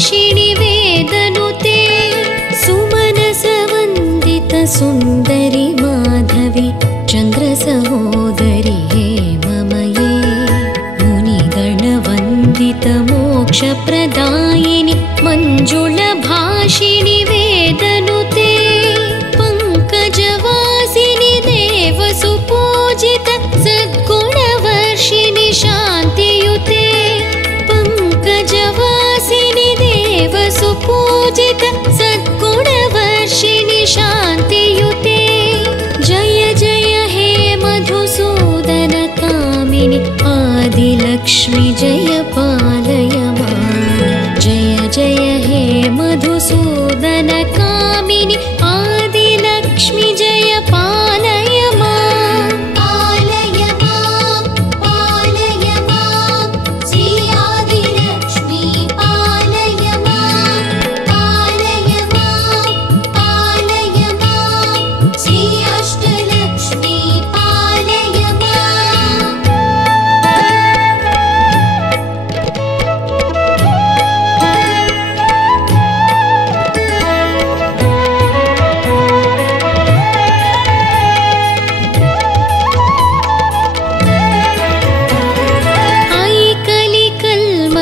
भाषिणि वेदनुते सुमनसवन्दित सुन्दरि माधवी चन्द्रसहोदरि हेममये मुनिगणवन्दित मोक्षप्रदायिनि मञ्जुलभाषिणि वेदनुते पङ्कजवासिनि देवसुपूजित सद्गुणवर्षिणि शान्तियुते पङ्कजवासिनि देवसुपूजित सद्गुणवर्षिणि शान्तियुते जय जय हे मधुसूदन कामिनि आदिलक्ष्मि जय पालय मां जय जय हे मधुसूदन कामिनि आदिलक्ष्मि जय पालय मां पालय मां श्री आदिलक्ष्मी पालय मां श्री अष्टलक्ष्मी पालय मां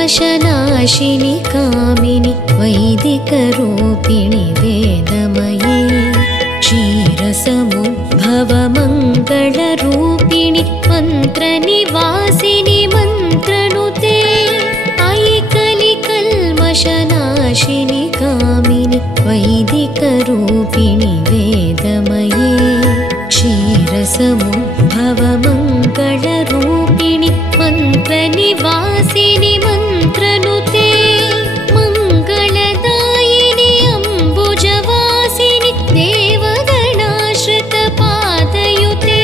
ऐकलिकल्मषनाशिनि कामिनि वैदिकरूपिणि वेदमये क्षीरसमुद्भवमङ्गलरूपिणि मन्त्रनिवासिनि मन्त्रनुते ऐकलिकल्मषनाशिनि कामिनि वैदिकरूपिणि वेदमये क्षीरसमुद्भवमङ्गलरूपिणि मन्त्रनिवासिनि मन्त्रनुते मङ्गलदायिनि अम्बुजवासिनि देवगणाश्रितपादयुते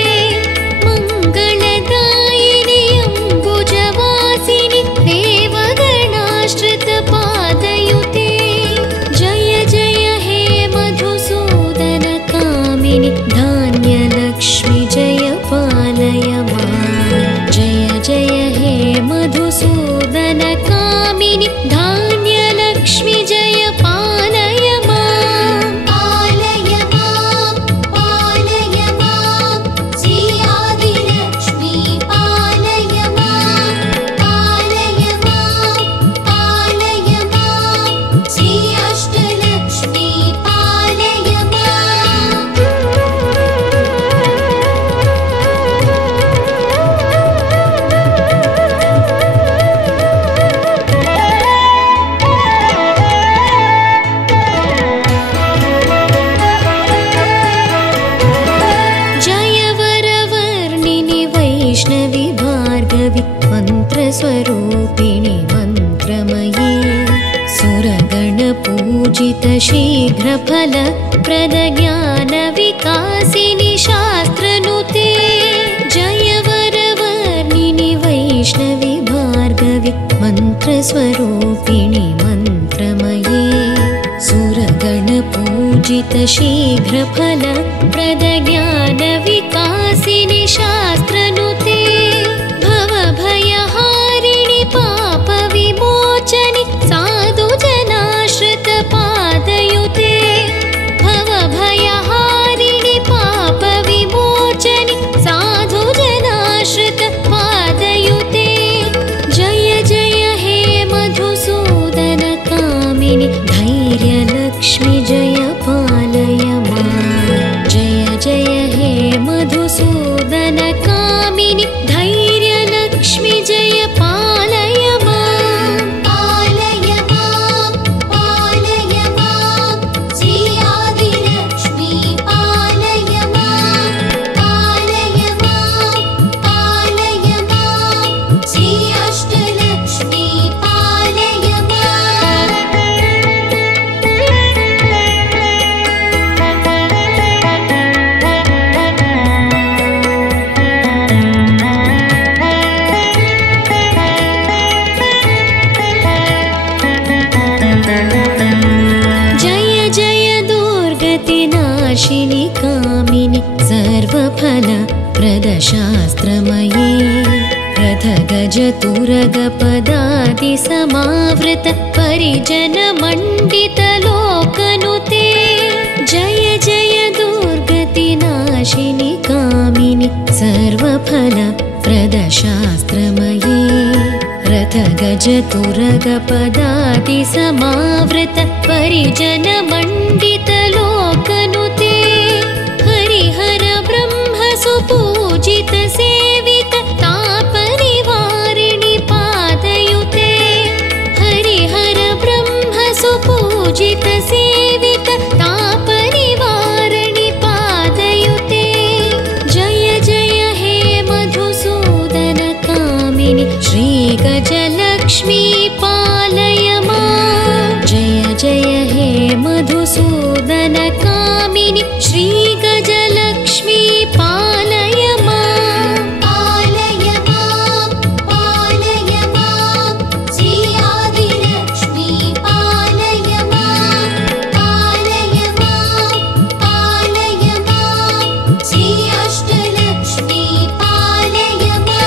मङ्गलदायिनि अम्बुजवासिनि देवगणाश्रितपादयुते जय जय हे मधुसूदन कामिनि धान्यलक्ष्मि जय पालय मां जय जय हे मधुसूदन कामिनि धान्यलक्ष्मि जय पालय मां पालय मां श्री आदिलक्ष्मी पालय मां श्री अष्टलक्ष्मी पालय मां जय वरवर्णिनि वैष्णवि भार्गवि मन्त्रस्वरूपिणि मन्त्रमये सुरगणपूजित शीघ्रफलप्रदज्ञानविकासिनि शास्त्रनुते जय वरवर्णिनि वैष्णवि भार्गवि मन्त्रस्वरूपिणि मन्त्रमये सुरगणपूजित शीघ्रफलप्रदज्ञानविकासिनि शास्त्रनुते भवभयहारिणि पापविमोचनि साधुजनाश्रितपादयुते भवभयहारिणि पापविमोचनि साधुजनाश्रितपादयुते जय जय हे मधुसूदन कामिनि धैर्यलक्ष्मि जय पालय मां जय जय हे मधुसूदन कामिनि धैर्यलक्ष्मि जय पालय मां पालय मां श्री आदिलक्ष्मी पालय मां श्री अष्टलक्ष्मी पालय मां जय जय दुर्गतिनाशिनि कामिनि सर्वफलप्रदशास्त्रमये रथगजतुरगपदादिसमावृत परिजनमण्डितलोकनुते जय जय दुर्गतिनाशिनि कामिनि सर्वफलप्रदशास्त्रमये रथगजतुरगपदातिसमावृत परिजनमण्डितलोकनुते हरिहर ब्रह्मसुपूजित सेवित तापनिवारिणि पादयुते हरिहर ब्रह्मसुपूजित सेवित तापनिवारिणि पादयुते जय जय हे मधुसूदन कामिनि श्रीगजलक्ष्मी पालय मां जय जय हे मधुसूदन कामिनि श्रीगजलक्ष्मी पालय मां पालय मां पालय मां श्री आदिलक्ष्मी पालय मां पालय मां पालय मां श्री अष्टलक्ष्मी पालय मां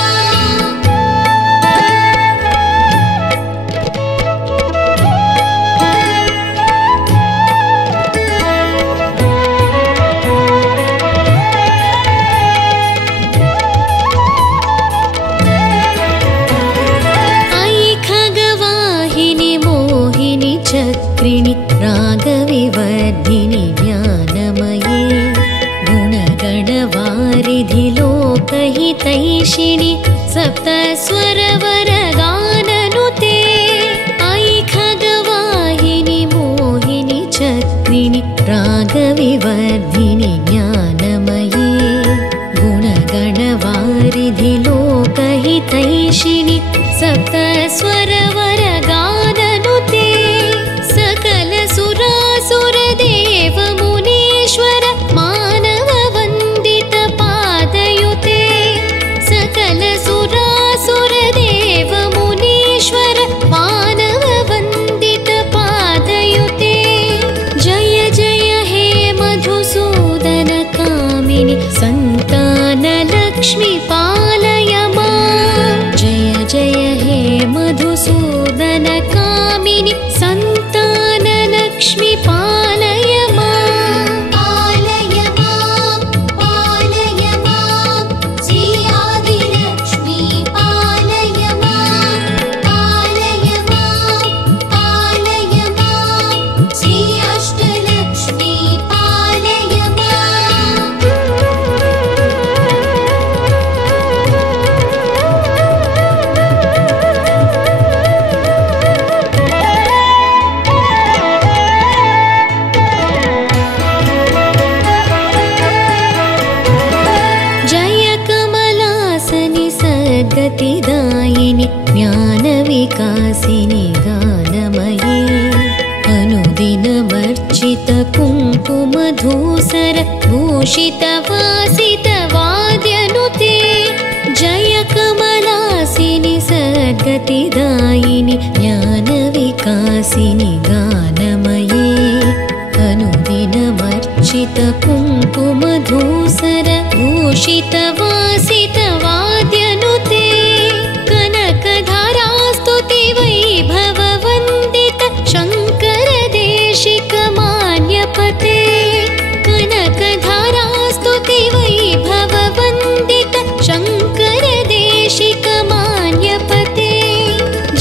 चक्रिणि रागविवर्धिनि ज्ञानमये गुणगणवारिधि लोकहितैषिणि सप्तस्वरवरगाननुते ऐ खगवाहिनि मोहिनि चक्रिणि रागविवर्धिनि ज्ञानमये गुणगणवारिधि लोकहितैषिणि सप्तस्वरवरगाननुते सुरासुरदेव मुनीश्वर मानव वन्दित पादयुते सकल सुरासुरदेव मुनीश्वर मानव वन्दित पादयुते जय जय हे मधुसूदन कामिनि सन्तानलक्ष्मी पालय मां जय जय हे मधुसूदन कामिनि लक्ष्मी पालय मां पालय मां पालय मां श्री आदिलक्ष्मी पालय मां पालय मां पालय मां श्री अष्टलक्ष्मी पालय मां गतिदायिनि ज्ञानविकासिनि गानमये अनुदिनमर्चित कुङ्कुमधूसर भूषित वासित वाद्यनुते जय कमलासिनि सद्गतिदायिनि ज्ञानविकासिनि गानमये अनुदिनमर्चित कुङ्कुमधूसर भूषित वासित वाद्यनुते कनकधारास्तुति वैभव वन्दित शङ्कर देशिक मान्यपते कनकधारास्तुति वैभव वन्दित शङ्कर देशिक मान्यपते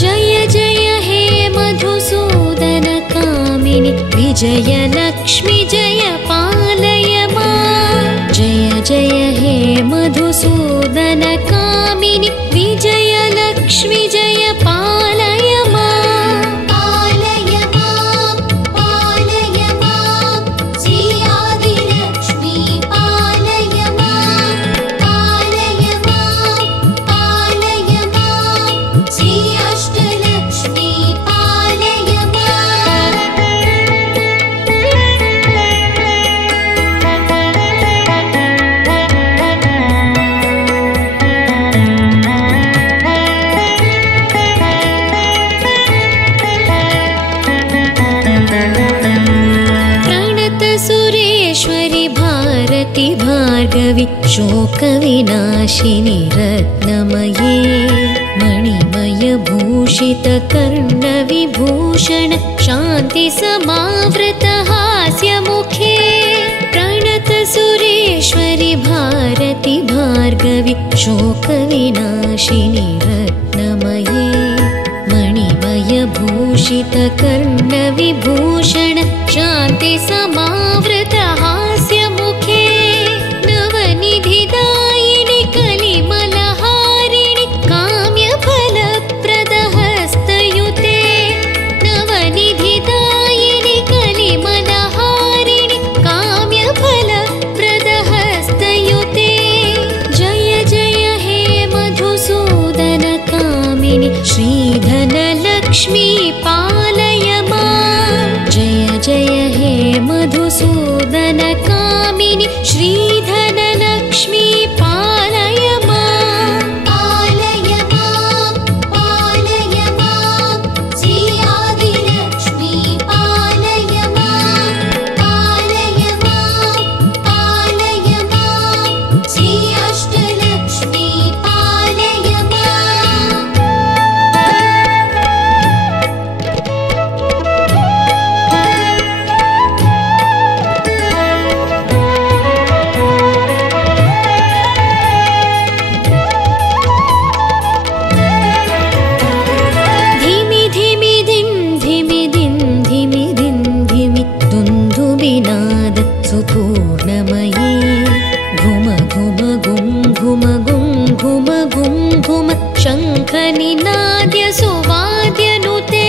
जय जय हे मधुसूदन कामिनि विजयलक्ष्मी जय पालय मां जय जय हे मधुसूदन कामिनि विजयलक्ष्मी जय पालय मां पालय मां पालय मां श्री आदिलक्ष्मी पालय मां पालय मां पालय मां श्री अष्टलक्ष्मी पालय मां भार्गवी शोकविनाशिनि रत्नमये मणिमय मणिमयभूषितकर्णविभूषण शान्तिसमावृतहास्यमुखे प्रणतसुरेश्वरि भारति भार्गवि शोकविनाशिनि रत्नमये मणिमयभूषितकर्णविभूषण शान्तिसमावृतहास्यमुखे नवनिधिदायिनि कलिमलहारिणि काम्यफलप्रदहस्तयुते नवनिधिदायिनि कलिमलहारिणि काम्यफलप्रदहस्तयुते जय जय हे मधुसूदनकामिनि श्रीधनलक्ष्मी पालय मां जय जय हे मधुसूदनकामिनि श्रीधनलक्ष्मी पालय मां पालय मां पालय मां श्री आदिलक्ष्मी पालय मां पालय मां पालय मां श्री अष्टलक्ष्मी पालय मां धिमि धिमि धिं धिमि धिं धिमि धिं धिमि दुन्दुभिनाद सुपूर्णमये घुम घुम गुं घुम गुं घुम गुं घुम शङ्खनिनाद्य सुवाद्यनुते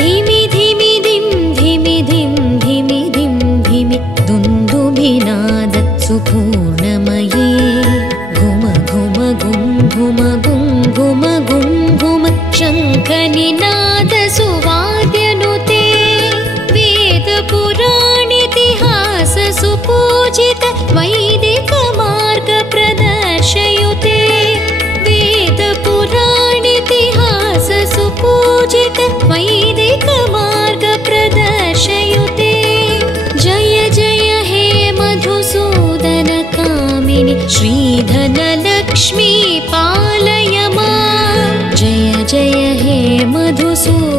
धिमि धिमि धिं धिमि धिं धिमि धिं धिमि दुन्दुभिनाद सुपूर्णमये घुम घुम गुं घुम गुं घुम गुं घुम शङ्खनिनाद सुवाद्यनुते वेदपुराणेतिहास सुपूजित वैदिकमार्ग प्रदर्शयुते वेदपुराणेतिहास सुपूजित वैदिकमार्ग प्रदर्शयुते जय जय हे मधुसूदनकामिनि श्रीधनलक्ष्मी पालय मां जय जय हे मधुसूदनकामिनि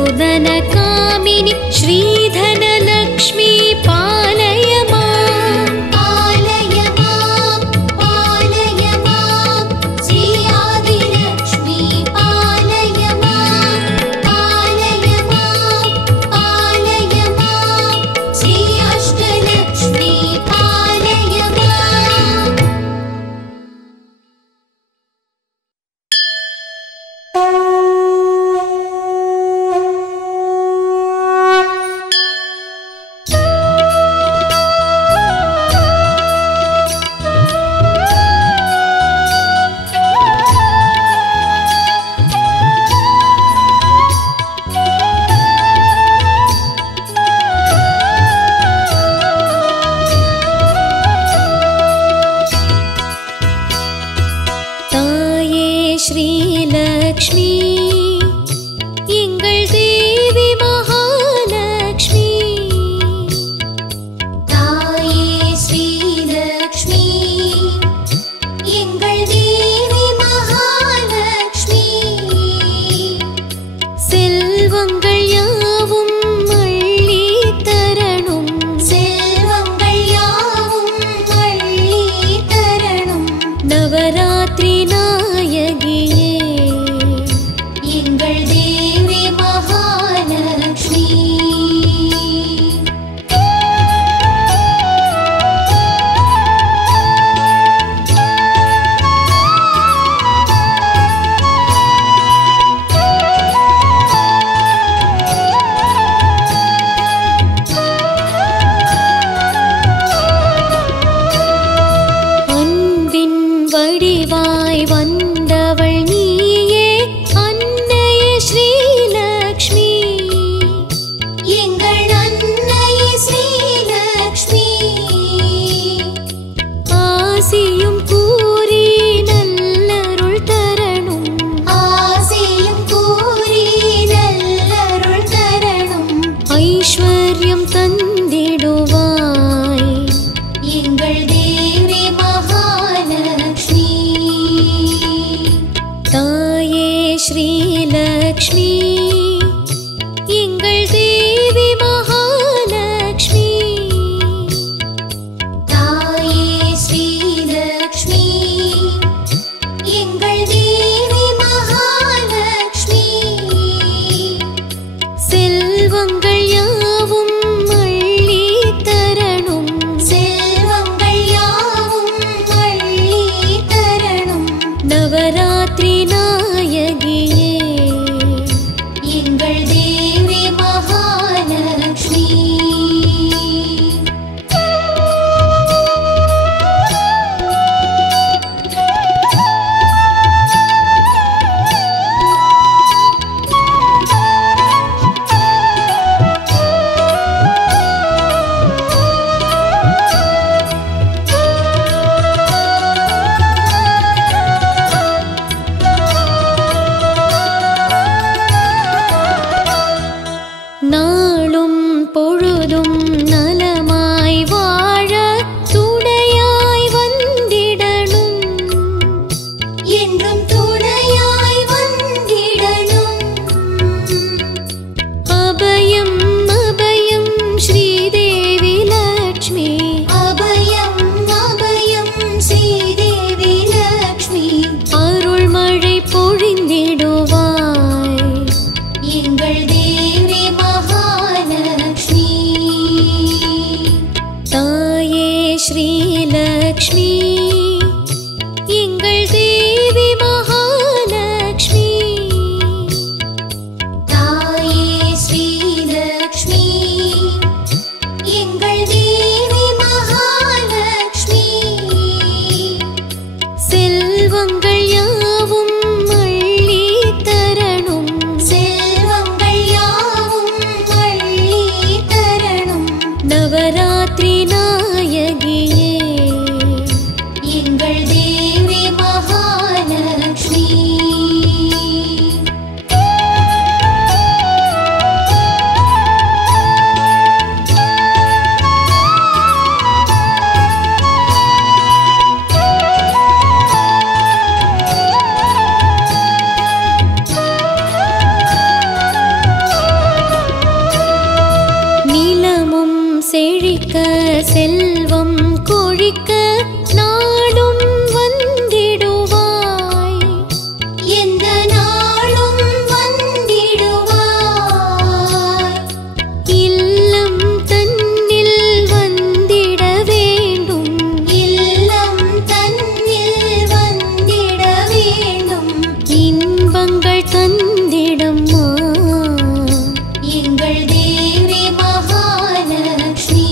श्रीधनलक्ष्मी पालय मां पालय मां पालय मां श्री आदिलक्ष्मी पालय मां पालय मां पालय मां श्री अष्टलक्ष्मी पालय मां தாயே ஸ்ரீலக்ஷ்மி எங்கள் தேவி மகாலக்ஷ்மி தாயே ஸ்ரீலக்ஷ்மி எங்கள் தேவி மகாலக்ஷ்மி செல்வங்கள் யாவும் அள்ளி தரணும் செல்வங்கள் யாவும் அள்ளி தரணும் நவராத்திரி நாயகியே எங்கள் தேவி மகாலக்ஷ்மி அன்பின் வடிவாய் வந்தவள் நீயே அன்னையே ஸ்ரீலக்ஷ்மி எங்கள் அன்னையே ஸ்ரீலக்ஷ்மி ஆசியும் கூறி நல்லருள் தரணும் ஆசியும் கூறி நல்லருள் தரணும் ஐஸ்வர்யம் தந்திடுவாய் எங்கள் தேவி மகாலக்ஷ்மி தாயே ஸ்ரீலக்ஷ்மி எப்பொழுதும் நலமாய் வாழ துணையாய் வந்திடணும், என்றும் துணையாய் வந்திடணும். அபயம் அபயம் ஸ்ரீதேவி லக்ஷ்மி, அபயம் அபயம் ஸ்ரீதேவி லக்ஷ்மி. அருள்மழை பொழிந்திடுவாய் எங்கள் தேவி மகாலக்ஷ்மி. தாயே ஸ்ரீலக்ஷ்மி எங்கள் தேவி மகாலக்ஷ்மி. தாயே ஸ்ரீலக்ஷ்மி எங்கள் தேவி மகாலக்ஷ்மி. செல்வங்கள் யாவும் அள்ளி தரணும், செல்வங்கள் யாவும் அள்ளி தரணும். நவராத்திரி நாயகியே எங்கள் தேவி மகாலக்ஷ்மி. நிலமும் செழிக்க செல்வம் கொழிக்க நாளும் வந்திடுவாய், எந்த நாளும் வந்திடுவாய். இல்லம் தன்னில் வந்திட வேண்டும், இல்லம் தன்னில் வந்திட வேண்டும். இன்பங்கள் தந்திடம்மா எங்கள் தேவி மகாலக்ஷ்மி.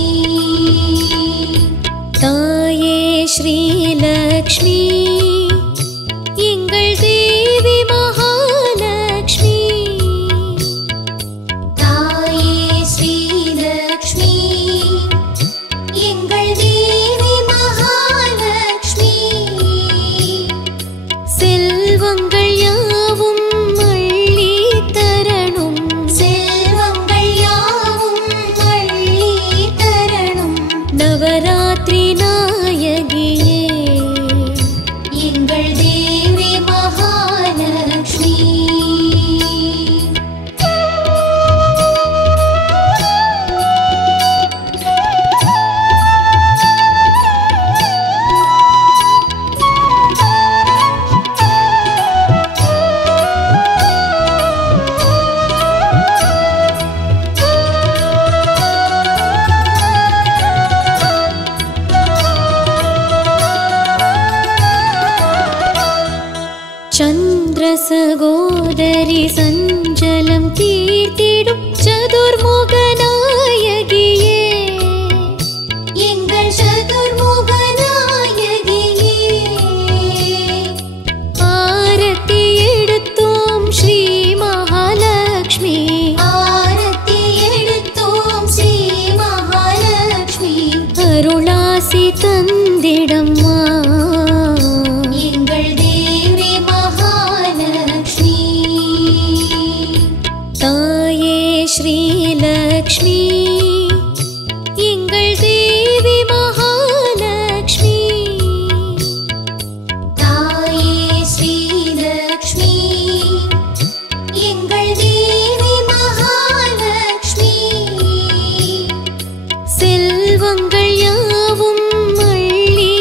தாயே ஸ்ரீலக்ஷ்மி எங்கள் தேவி மகாலக்ஷ்மி. தாயே ஸ்ரீலக்ஷ்மி எங்கள் தேவி மகாலக்ஷ்மி. செல்வங்கள் யாவும் அள்ளி தரணும், செல்வங்கள் யாவும் அள்ளி தரணும். நவராத்திரி நாயகியே எங்கள் தேவி மகாலக்ஷ்மி. சந்திர சகோதரி சஞ்சலம் தீர்த்திடும் சதுர்முக நாயகியே எங்கள் சதுர்முக நாயகியே. ஆரத்தி எடுத்தோம் ஸ்ரீ மகாலக்ஷ்மி, ஆரத்தி எடுத்தோம் ஸ்ரீ மகாலக்ஷ்மி. அருளாசி தந்திடம்மா எங்கள் தேவி மகாலக்ஷ்மி. தாயே ஸ்ரீலக்ஷ்மி எங்கள் தேவி மகாலக்ஷ்மி. தாயே ஸ்ரீலக்ஷ்மி எங்கள் தேவி மகாலக்ஷ்மி. செல்வங்கள் யாவும் அள்ளி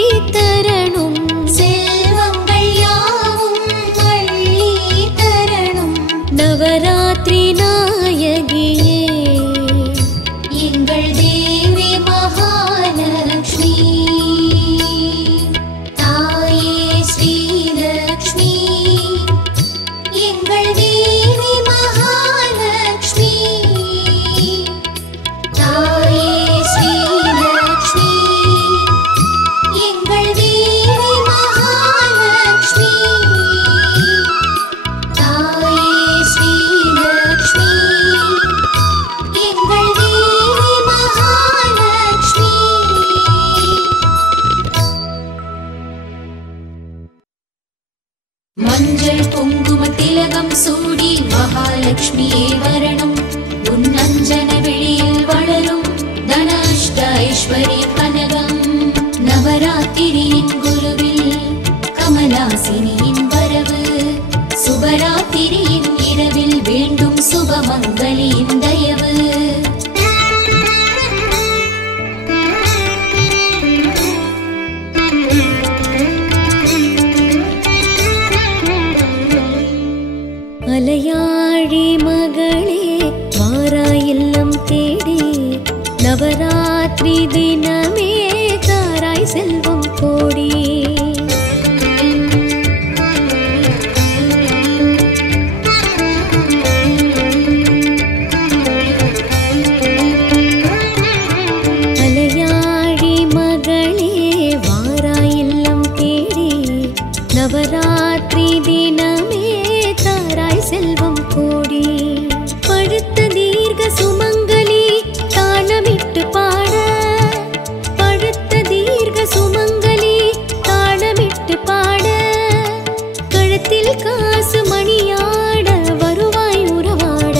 நவராத்திரி தினமே தாராய் செல்வம் கோடி. அலையாழி மகளே வாராய் இல்லம் தேடி, நவராத்திரி தினமே தாராய் செல்வம் கோடி. படுத்த தீர்க்க சுமங்கலி தாளமிட்டு பாட, படுத்த தீர்க்க சுமங்கலி தாளமிட்டு பாட, கழுத்தில் காசு மணியாட வருவாய் உறவாட,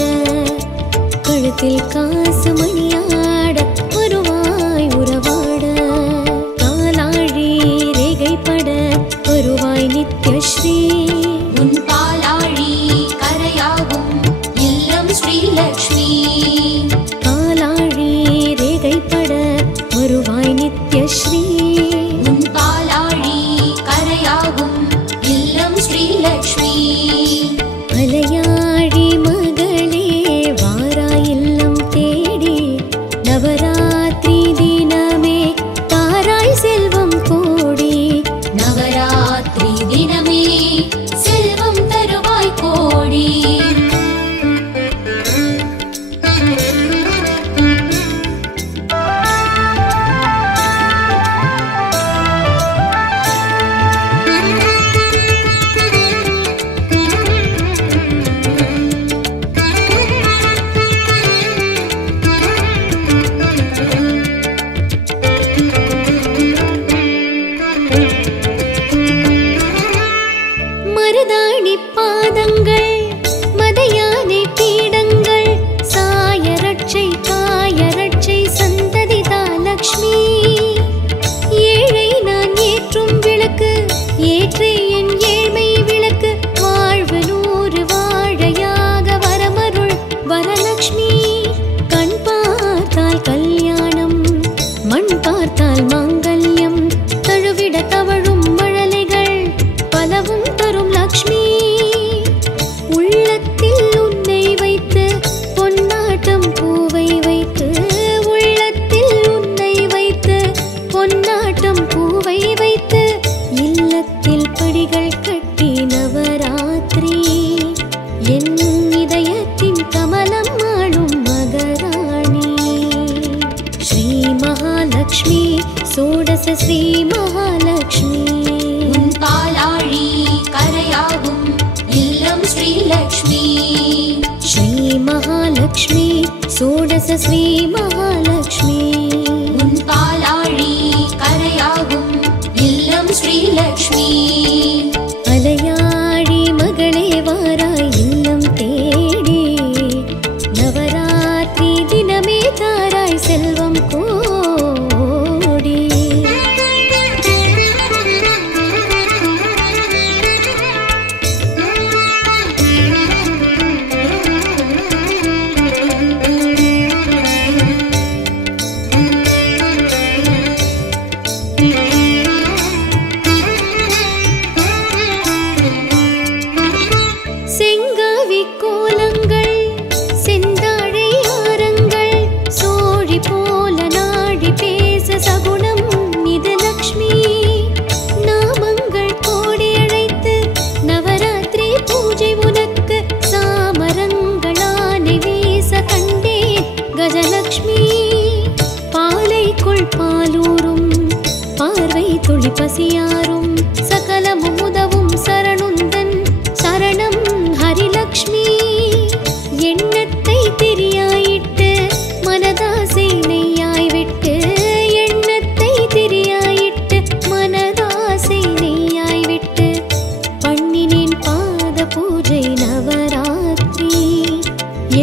கழுத்தில் காசு மணியாட வருவாய் உறவாட. காலாழி ரேகைப்பட வருவாய் நித்யஸ்ரீ, உன் பாலாழி கரையாகும் இல்லம் ஸ்ரீலக்ஷ்மி. காலாழி ரேகைப்பட வருவாய் நித்யஸ்ரீ, உன் பாலாழி கரையாகும் இல்லம் ஸ்ரீலக்ஷ்மி. அலையாழி மகளே வாராய் இல்லம் தேடி, நவராத்திரி தினமே தாராய் செல்வம் கோடி. நவராத்திரி தினமே செல்வம் தருவாய் கோடி. மருதாணி பாதங்கள் மதையானை பீடங்கள், சாயரட்சை காயரட்சை சந்ததிதா லக்ஷ்மி. ஏழை நான் ஏற்றும் விளக்கு ஏற்றே என் ஏழ்மை விளக்கு, வாழ்வு நூறு வாழையாக வரமருள் வரலக்ஷ்மி. கண் பார்த்தால் கல்யாணம், மண் பார்த்தால் மாங்கல்யம், தழுவிட தவழும் மழலைகள் பலவும் தரும் லக்ஷ்மி. உள்ளத்தில் உன்னை வைத்து பொன்னாட்டம் பூவை வைத்து, உள்ளத்தில் உன்னை வைத்து பொன்னாட்டம் பூவை வைத்து, இல்லத்தில் படிகள் கட்டி நவராத்திரி என் இதயத்தின் கமலம் ஆளும் மகராணி. ஸ்ரீ மகாலக்ஷ்மி சோடச ஸ்ரீ மகாலக்ஷ்மி, உன் பாலாழி கரையாகும் இல்லம் ஸ்ரீலக்ஷ்மி. ஸ்ரீ மகாலக்ஷ்மி சோடச ஸ்ரீ மகாலக்ஷ்மி. உன் பாலாழி கரையாகும் இல்லம் ஸ்ரீலக்ஷ்மி. அலையாழி மகளே வாராய் இல்லம் தேடி, நவராத்திரி தினமே தாராய் செல்வம் கோடி. செங்காவி கோலங்கள் செந்தாழை ஆரங்கள், சோழி போல நாடி பேச சகுனம் இது லக்ஷ்மி. நாமங்கள் கோடி அழைத்து நவராத்திரி பூஜை உனக்கு, சாமரங்களானை வீச கண்டேன் கஜலக்ஷ்மி. பாலைக்குள் பாலூரும் பார்வை துளி பசியாரும், சகலமும் உதவும் சரணுந்தன் சரணம் ஹரிலக்ஷ்மி. எண்ணத்தை திரியாயிட்டு மனதாசை நெய்யாய் விட்டு, எண்ணத்தை திரியாயிட்டு மனதாசை நெய்யாய் விட்டு, பண்ணினேன் பாத பூஜை நவராத்திரி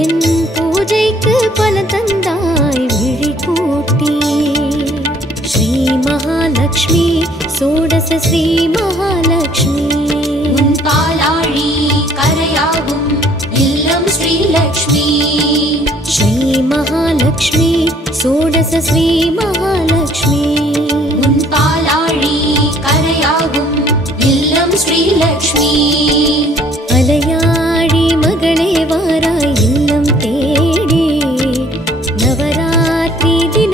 என் பூஜைக்கு பல தந்தாய் விழி கூட்டி. ஸ்ரீ மகாலக்ஷ்மி சோடச ஸ்ரீ மகாலக்ஷ்மி, உன் பாலாழி கரையாகும் இல்லம் ஸ்ரீலக்ஷ்மி. ஸ்ரீ மகாலக்ஷ்மி சோடச ஸ்ரீ மகாலக்ஷ்மி. உன் பாலாழி கரையாகும் இல்லம் ஸ்ரீலக்ஷ்மி. அலையாழி மகளே வாராய் இல்லம் தேடி, நவராத்திரி தின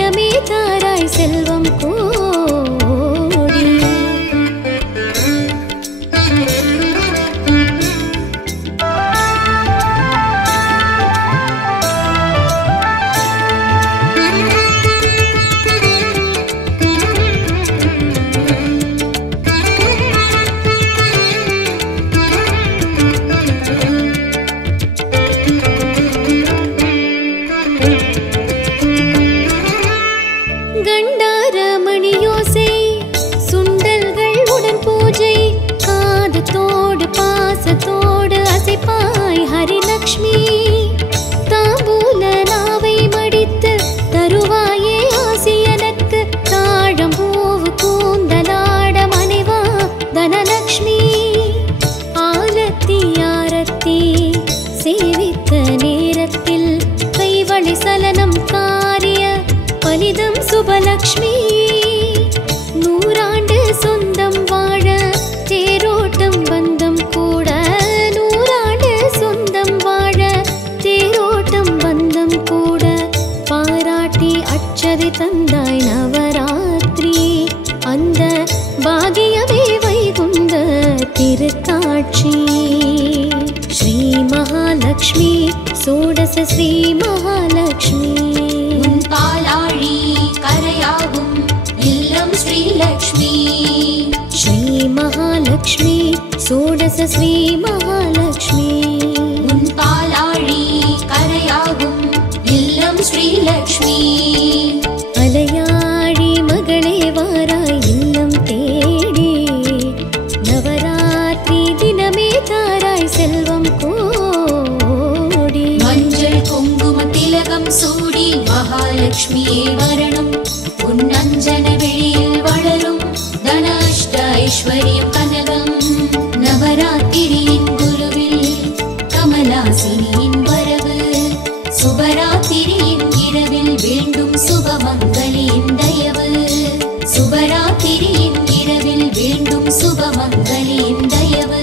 ஜீவிதம் சுபலக்ஷ்மி நூறாண்டு சொந்தம் வாழ தேரோட்டம் பந்தம் கூட நூறாண்டு சொந்தம் வாழ தேரோட்டம் பந்தம் கூட பாராட்டி அச்சதை தந்தாய் நவராத்திரி அந்த பாகியமே வைகுந்த திருக்காட்சி ஸ்ரீ மகாலட்சுமி சோடச ஸ்ரீ மகாலட்சுமி உன் பாலாழி கரையாகும் இல்லம் ஸ்ரீலக்ஷ்மி ஸ்ரீ மகாலட்சுமி சோடச ஸ்ரீ மகாலட்சுமி உன் பாலாழி கரையாகும் இல்லம் ஸ்ரீலக்ஷ்மி அலையாழி மகளே வாராய் இல்லம் தேடி நவராத்திரி தினமே தாராய் செல்வம் கோடி மஞ்சள் குங்கும திலகம் சூடி மகாலட்சுமியே வரணும் உன் அஞ்சன விழியில் வளரும் தன அஷ்ட ஐஸ்வர்யம் கனகம் நவராத்திரியின் குருவில் கமலாசினியின் வரவு சுபராத்திரியின் இரவில் வேண்டும் சுபமங்களின் தயவு சுபராத்திரியின் இரவில் வேண்டும் சுபமங்களின் தயவு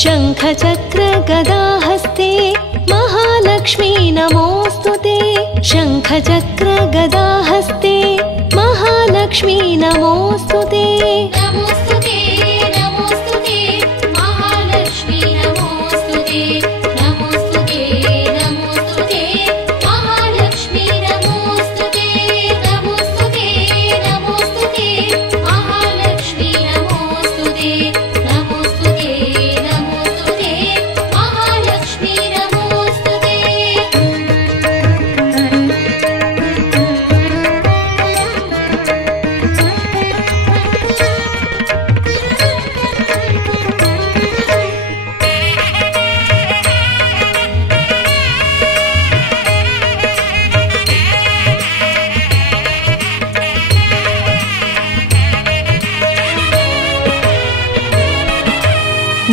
शङ्खचक्र गदाहस्ते महालक्ष्मी नमोऽस्तुते शङ्खचक्र गदाहस्ते महालक्ष्मी नमोऽस्तुते नमोस्तुते नमोस्तुते महालक्ष्मी नमोस्तुते नमोस्तुते नमोस्तुते महालक्ष्मी नमोस्तुते नमोस्तुते नमोस्तुते महालक्ष्मी नमोस्तुते नमोस्तुते नमोस्तुते महालक्ष्मी नमोस्तुते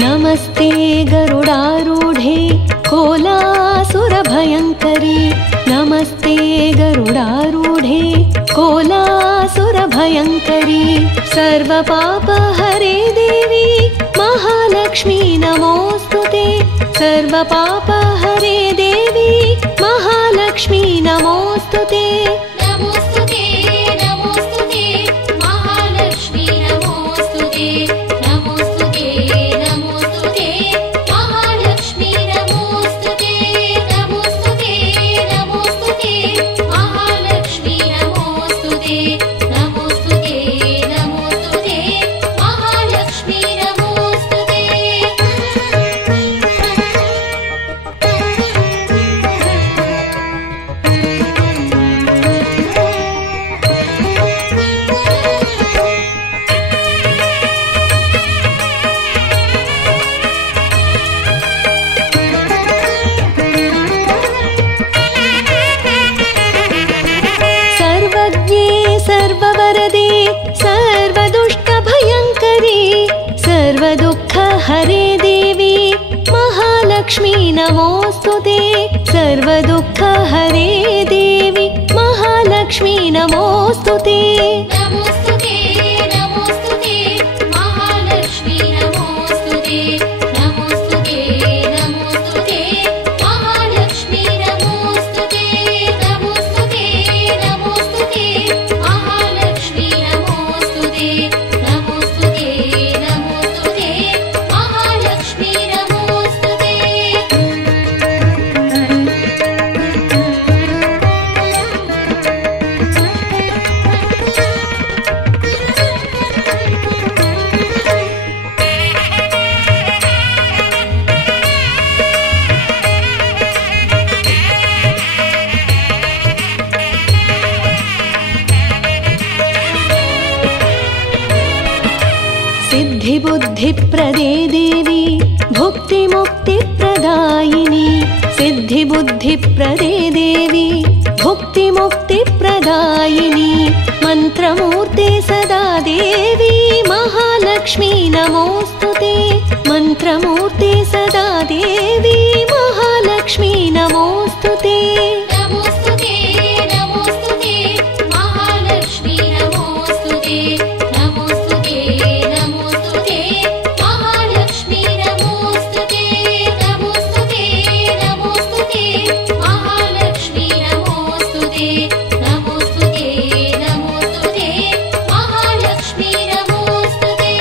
नमस्ते गरुडारूढे कोलासुरभयङ्करी नमस्ते गरुडारूढे कोलासुरभयङ्करी सर्वपापहरे देवी महालक्ष्मी नमोऽस्तुते सर्वपापहरे देवी महालक्ष्मी नमोऽस्तुते नमोस्तुते नमोस्तुते महालक्ष्मी नमोस्तुते नमोस्तुते नमोस्तुते महालक्ष्मी नमोस्तुते नमोस्तुते नमोस्तुते महालक्ष्मी नमोस्तुते नमोस्तुते नमोस्तुते महालक्ष्मी नमोस्तुते सर्वज्ञे सर्ववरदे सर्वदुष्टभयङ्करी सर्वदुःखहरे देवी महालक्ष्मी नमोऽस्तुते सर्वदुःखहरे देवी महालक्ष्मी नमोऽस्तुते। नमोस्तुते नमोस्तुते महालक्ष्मी नमोस्तुते। नमोस्तुते नमोस्तुते महालक्ष्मी नमोस्तुते। नमोस्तुते नमोस्तुते महालक्ष्मी नमोस्तुते। नमोस्तुते नमोस्तुते महालक्ष्मी नमोस्तुते। सिद्धिबुद्धिप्रदे देवी भुक्तिमुक्तिप्रदायिनी। सिद्धिबुद्धिप्रदे देवी भुक्तिमुक्तिप्रदायिनी। मन्त्रमूर्ते सदा देवी महालक्ष्मी नमोऽस्तुते। मन्त्रमूर्ते सदा देवी महालक्ष्मी नमोऽस्तुते। नमोस्तुते नमोस्तुते महालक्ष्मी नमोस्तुते। नमोस्तुते नमोस्तुते महालक्ष्मी नमोस्तुते। नमोस्तुते नमोस्तुते महालक्ष्मी नमोस्तुते। नमोस्तुते नमोस्तुते महालक्ष्मी नमोस्तुते।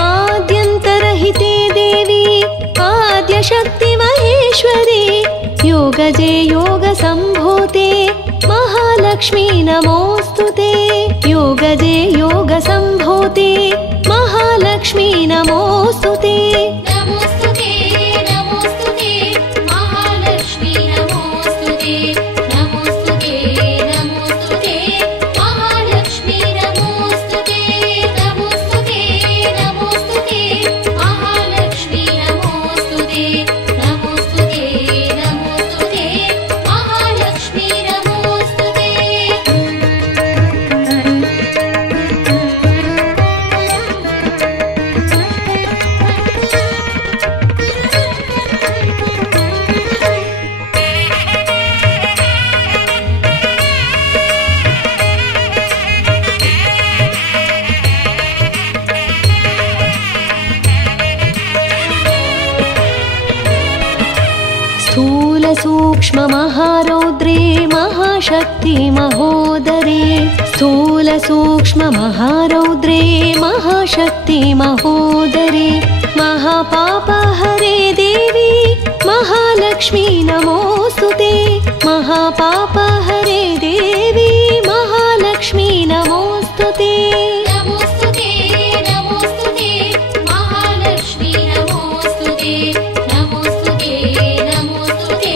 आद्यन्तरहिते देवी आद्यशक्तिमहेश्वरी। योगजे योगसम्भूते महालक्ष्मी नमोऽस्तुते। योगजे योगसम्भूते महालक्ष्मी नमोऽस्तुते। नमोस्तुते नमोस्तुते महालक्ष्मी नमोस्तुते। नमोस्तुते नमोस्तुते महालक्ष्मी नमोस्तुते। नमोस्तुते नमोस्तुते महालक्ष्मी नमोस्तुते। नमोस्तुते नमोस्तुते महालक्ष्मी नमोस्तुते। स्थूलसूक्ष्ममहारौद्रे महाशक्ति महोदरे। स्थूलसूक्ष्ममहारौद्रे महाशक्ति महोदरे। महापापहरे देवी महालक्ष्मी नमोऽस्तुते। महापापहरे देवी महालक्ष्मी नमोऽस्तुते। नमोस्तुते नमोस्तुते महालक्ष्मी नमोस्तुते। नमोस्तुते नमोस्तुते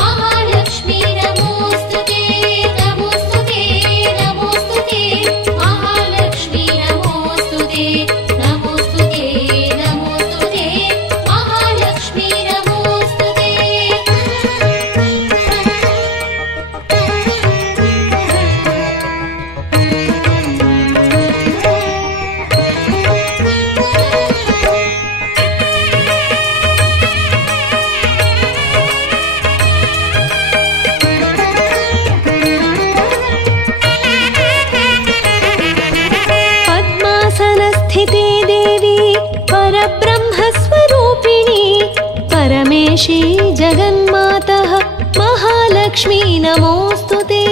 महालक्ष्मी नमोस्तुते। नमोस्तुते नमोस्तुते महालक्ष्मी नमोस्तुते। नमोस्तुते नमोस्तुते महालक्ष्मी नमोस्तुते। पद्मासनस्थिते देवी परब्रह्मस्वरूपिणी। परमेशी जगन्मातः महालक्ष्मी नमोऽस्तुते।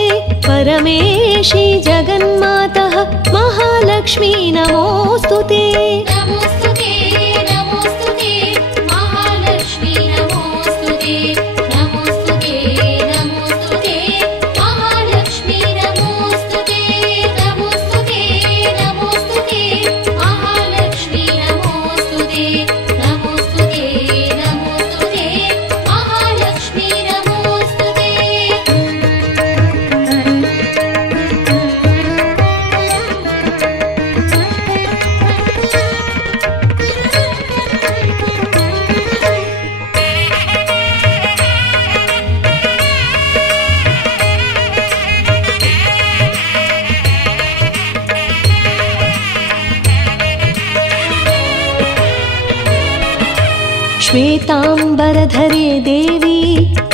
परमेशी जगन्मातः महालक्ष्मी नमोऽस्तुते। नमोस्तुते नमोस्तुते महालक्ष्मी नमोस्तुते। नमोस्तुते नमोस्तुते महालक्ष्मी नमोस्तुते। नमोस्तुते नमोस्तुते महालक्ष्मी नमोस्तुते। नमोस्तुते नमोस्तुते महालक्ष्मी नमोस्तुते। श्वेताम्बरधरे देवी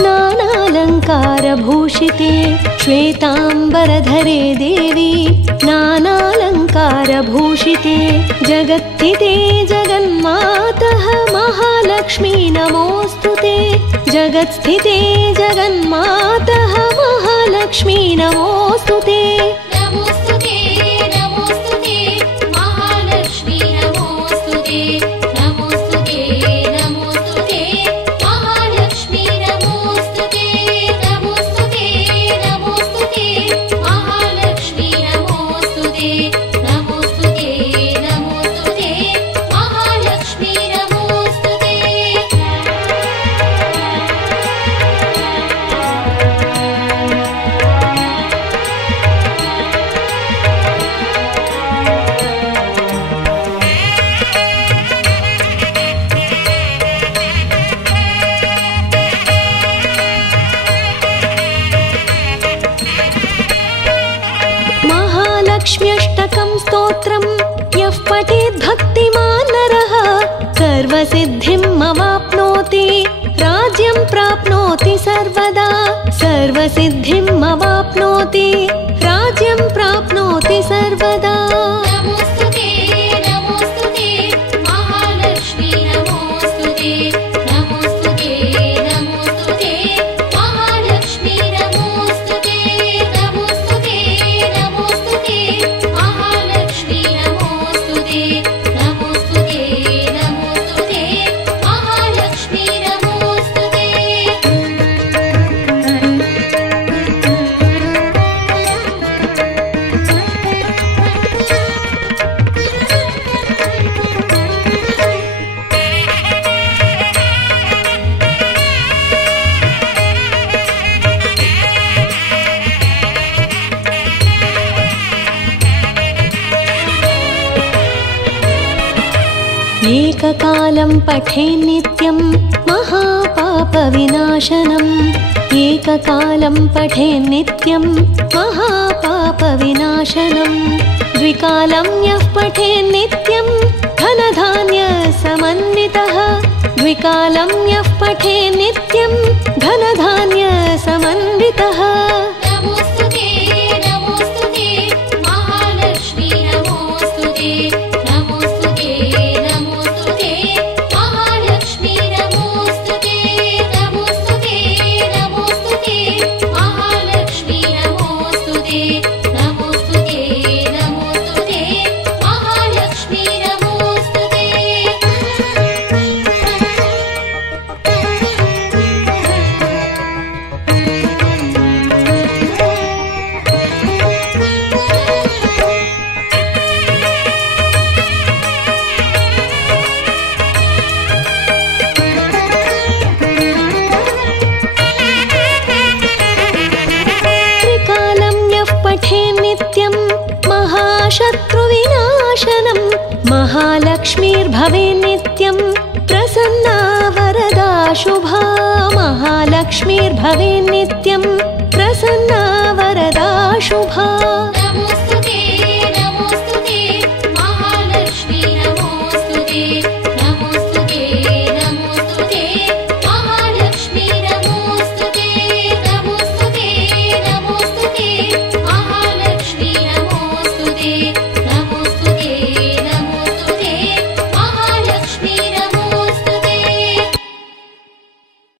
नानालङ्कारभूषिते श्वेताम्बरधरे देवी नानालङ्कारभूषिते जगत्स्थिते जगन्मातः महालक्ष्मी नमोऽस्तुते जगत्स्थिते जगन्मातः महालक्ष्मी नमोऽस्तुते नमोस्तुते नमोस्तुते महालक्ष्मी नमोस्तुते नमोस्तुते नमोस्तुते महालक्ष्मी नमोस्तुते नमोस्तुते नमोस्तुते महालक्ष्मी नमोस्तुते नमोस्तुते नमोस्तुते महालक्ष्मी नमोस्तुते महालक्ष्म्यष्टकं स्तोत्रं यः पठेत् भक्तिमान् नरः सर्वसिद्धिम् अवाप्नोति राज्यं प्राप्नोति सर्वदा सर्वसिद्धिम् अवाप्नोति राज्यं प्राप्नोति सर्वदा नमोस्तुते नमोस्तुते महालक्ष्मी नमोस्तुते नमोस्तुते नमोस्तुते महालक्ष्मी नमोस्तुते नमोस्तुते नमोस्तुते महालक्ष्मी नमोस्तुते नमोस्तुते नमोस्तुते महालक्ष्मी नमोस्तुते एककालं पठेन्नित्यं महापापविनाशनम् एककालं पठेन्नित्यं महापापविनाशनम् द्विकालं यः पठेन्नित्यं धनधान्यसमन्वितः द्विकालं यः पठेन्नित्यं धनधान्यसमन्वितः नमोस्तुते नमोस्तुते महालक्ष्मी नमोस्तुते नमोस्तुते नमोस्तुते महालक्ष्मी नमोस्तुते नमोस्तुते नमोस्तुते महालक्ष्मी नमोस्तुते नमोस्तुते नमोस्तुते महालक्ष्मी नमोस्तुते त्रिकालं यः पठेन्नित्यं महाशत्रुविनाशनं महालक्ष्मीर्भवेन्नित्यं प्रसन्ना वरदा शुभा महालक्ष्मीर्भवेन्नित्यं प्रसन्ना वरदा शुभा